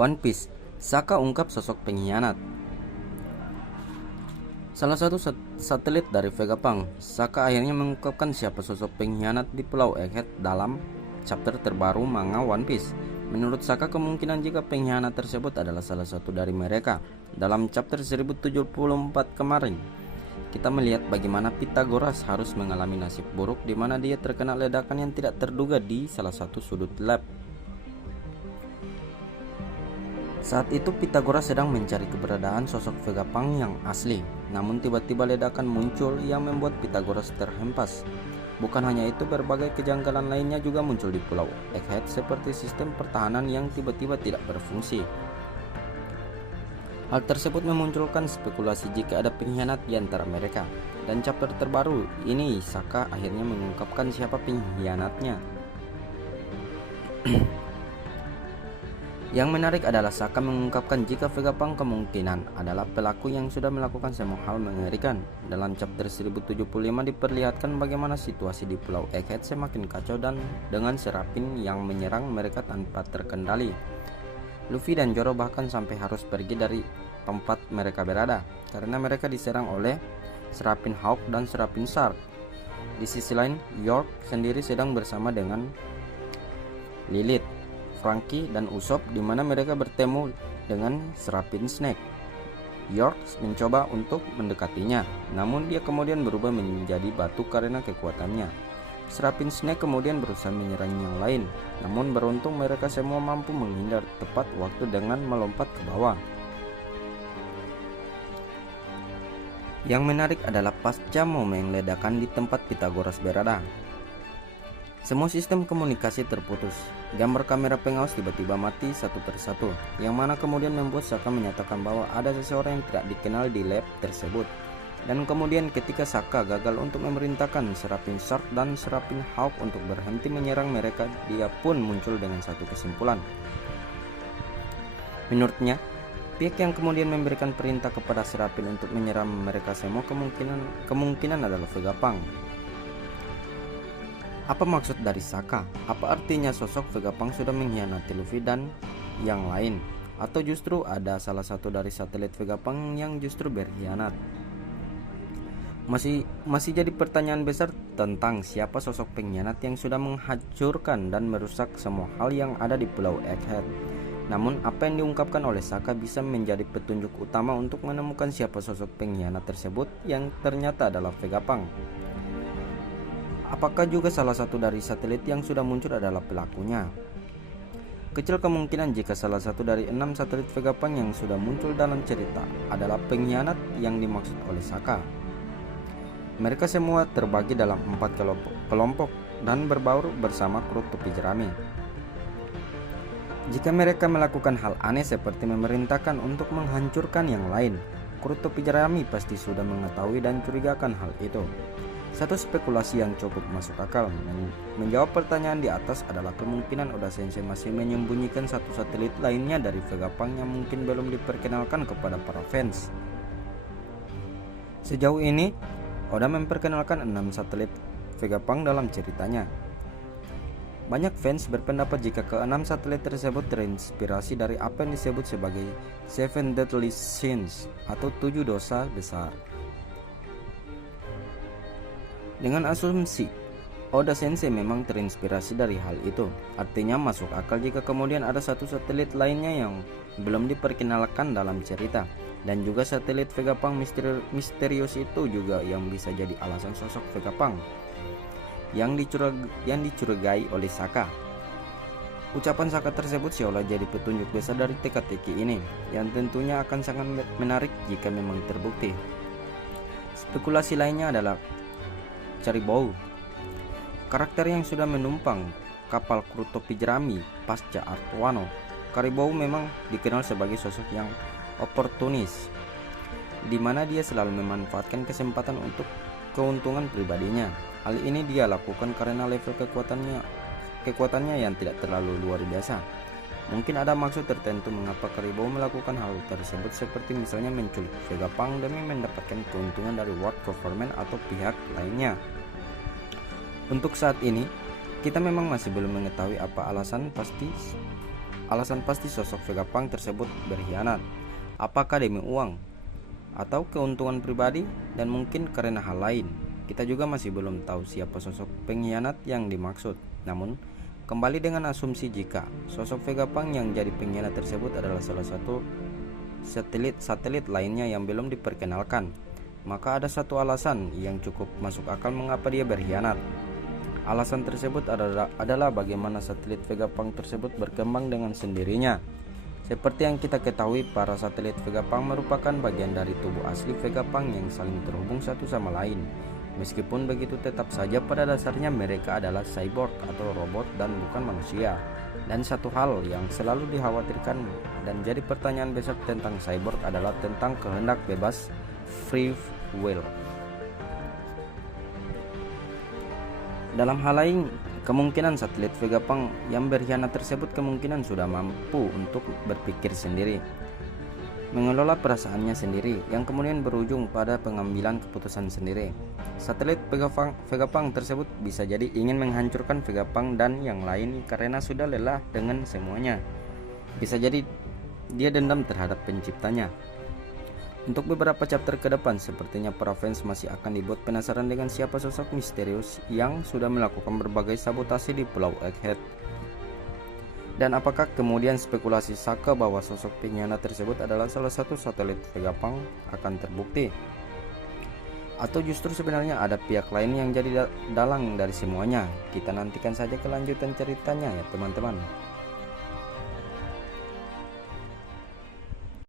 One Piece, Sokka ungkap sosok pengkhianat. Salah satu satelit dari Vegapunk, Sokka akhirnya mengungkapkan siapa sosok pengkhianat di Pulau Egghead dalam chapter terbaru manga One Piece. Menurut Sokka, kemungkinan jika pengkhianat tersebut adalah salah satu dari mereka. Dalam chapter 1074 kemarin, kita melihat bagaimana Pythagoras harus mengalami nasib buruk di mana dia terkena ledakan yang tidak terduga di salah satu sudut lab. Saat itu Pythagoras sedang mencari keberadaan sosok Vegapunk yang asli. Namun tiba-tiba ledakan muncul yang membuat Pythagoras terhempas. Bukan hanya itu, berbagai kejanggalan lainnya juga muncul di Pulau Egghead, seperti sistem pertahanan yang tiba-tiba tidak berfungsi. Hal tersebut memunculkan spekulasi jika ada pengkhianat di antara mereka. Dan chapter terbaru ini Sokka akhirnya mengungkapkan siapa pengkhianatnya. Yang menarik adalah Sokka mengungkapkan jika Vegapunk kemungkinan adalah pelaku yang sudah melakukan semua hal mengerikan. Dalam chapter 1075 diperlihatkan bagaimana situasi di Pulau Egghead semakin kacau dan dengan serapin yang menyerang mereka tanpa terkendali. Luffy dan Zoro bahkan sampai harus pergi dari tempat mereka berada karena mereka diserang oleh serapin Hawk dan serapin Shark. Di sisi lain, York sendiri sedang bersama dengan Lilith, Franky, dan Usopp di mana mereka bertemu dengan serapin Snake. York mencoba untuk mendekatinya, namun dia kemudian berubah menjadi batu karena kekuatannya. Serapin Snake kemudian berusaha menyerang yang lain, namun beruntung mereka semua mampu menghindar tepat waktu dengan melompat ke bawah. Yang menarik adalah pasca momen ledakan di tempat Pythagoras berada, semua sistem komunikasi terputus. Gambar kamera pengawas tiba-tiba mati satu persatu, yang mana kemudian membuat Sokka menyatakan bahwa ada seseorang yang tidak dikenal di lab tersebut. Dan kemudian ketika Sokka gagal untuk memerintahkan serapin Shark dan serapin Hawk untuk berhenti menyerang mereka, dia pun muncul dengan satu kesimpulan. Menurutnya, pihak yang kemudian memberikan perintah kepada serapin untuk menyerang mereka semua kemungkinan adalah Vegapunk. Apa maksud dari Sokka? Apa artinya sosok Vegapunk sudah mengkhianati Luffy dan yang lain? Atau justru ada salah satu dari satelit Vegapunk yang justru berkhianat? Masih jadi pertanyaan besar tentang siapa sosok pengkhianat yang sudah menghancurkan dan merusak semua hal yang ada di Pulau Egghead. Namun apa yang diungkapkan oleh Sokka bisa menjadi petunjuk utama untuk menemukan siapa sosok pengkhianat tersebut yang ternyata adalah Vegapunk. Apakah juga salah satu dari satelit yang sudah muncul adalah pelakunya? Kecil kemungkinan jika salah satu dari 6 satelit Vegapunk yang sudah muncul dalam cerita adalah pengkhianat yang dimaksud oleh Sokka. Mereka semua terbagi dalam 4 kelompok dan berbaur bersama kru topi jerami. Jika mereka melakukan hal aneh seperti memerintahkan untuk menghancurkan yang lain, kru topi jerami pasti sudah mengetahui dan curigakan hal itu. Satu spekulasi yang cukup masuk akal menjawab pertanyaan di atas adalah kemungkinan Oda Sensei masih menyembunyikan satu satelit lainnya dari Vegapunk yang mungkin belum diperkenalkan kepada para fans. Sejauh ini, Oda memperkenalkan 6 satelit Vegapunk dalam ceritanya. Banyak fans berpendapat jika ke-6 satelit tersebut terinspirasi dari apa yang disebut sebagai Seven Deadly Sins atau 7 dosa besar. Dengan asumsi Oda Sensei memang terinspirasi dari hal itu, artinya masuk akal jika kemudian ada satu satelit lainnya yang belum diperkenalkan dalam cerita. Dan juga satelit Vegapunk misterius itu juga yang bisa jadi alasan sosok Vegapunk yang dicurigai oleh Sokka. Ucapan Sokka tersebut seolah jadi petunjuk besar dari teka-teki ini, yang tentunya akan sangat menarik jika memang terbukti. Spekulasi lainnya adalah Caribou, karakter yang sudah menumpang kapal kru topi jerami pasca Arc Wano. Caribou memang dikenal sebagai sosok yang oportunis, di mana dia selalu memanfaatkan kesempatan untuk keuntungan pribadinya. Hal ini dia lakukan karena level kekuatannya yang tidak terlalu luar biasa. Mungkin ada maksud tertentu mengapa Caribou melakukan hal tersebut, seperti misalnya menculik Vegapunk demi mendapatkan keuntungan dari World Government atau pihak lainnya. Untuk saat ini, kita memang masih belum mengetahui apa alasan pasti sosok Vegapunk tersebut berkhianat. Apakah demi uang atau keuntungan pribadi, dan mungkin karena hal lain. Kita juga masih belum tahu siapa sosok pengkhianat yang dimaksud. Namun, kembali dengan asumsi jika sosok Vegapunk yang jadi pengkhianat tersebut adalah salah satu satelit lainnya yang belum diperkenalkan, maka ada satu alasan yang cukup masuk akal mengapa dia berkhianat. Alasan tersebut adalah bagaimana satelit Vegapunk tersebut berkembang dengan sendirinya. Seperti yang kita ketahui, para satelit Vegapunk merupakan bagian dari tubuh asli Vegapunk yang saling terhubung satu sama lain. Meskipun begitu, tetap saja pada dasarnya mereka adalah cyborg atau robot dan bukan manusia. Dan satu hal yang selalu dikhawatirkan dan jadi pertanyaan besar tentang cyborg adalah tentang kehendak bebas, free will. Dalam hal lain, kemungkinan satelit Vegapunk yang berkhianat tersebut kemungkinan sudah mampu untuk berpikir sendiri, mengelola perasaannya sendiri, yang kemudian berujung pada pengambilan keputusan sendiri. Satelit Vegapunk tersebut bisa jadi ingin menghancurkan Vegapunk dan yang lain karena sudah lelah dengan semuanya. Bisa jadi dia dendam terhadap penciptanya. Untuk beberapa chapter ke depan, sepertinya para fans masih akan dibuat penasaran dengan siapa sosok misterius yang sudah melakukan berbagai sabotase di Pulau Egghead. Dan apakah kemudian spekulasi Saka bahwa sosok pengkhianat tersebut adalah salah satu satelit Vegapunk akan terbukti? Atau justru sebenarnya ada pihak lain yang jadi dalang dari semuanya? Kita nantikan saja kelanjutan ceritanya ya teman-teman.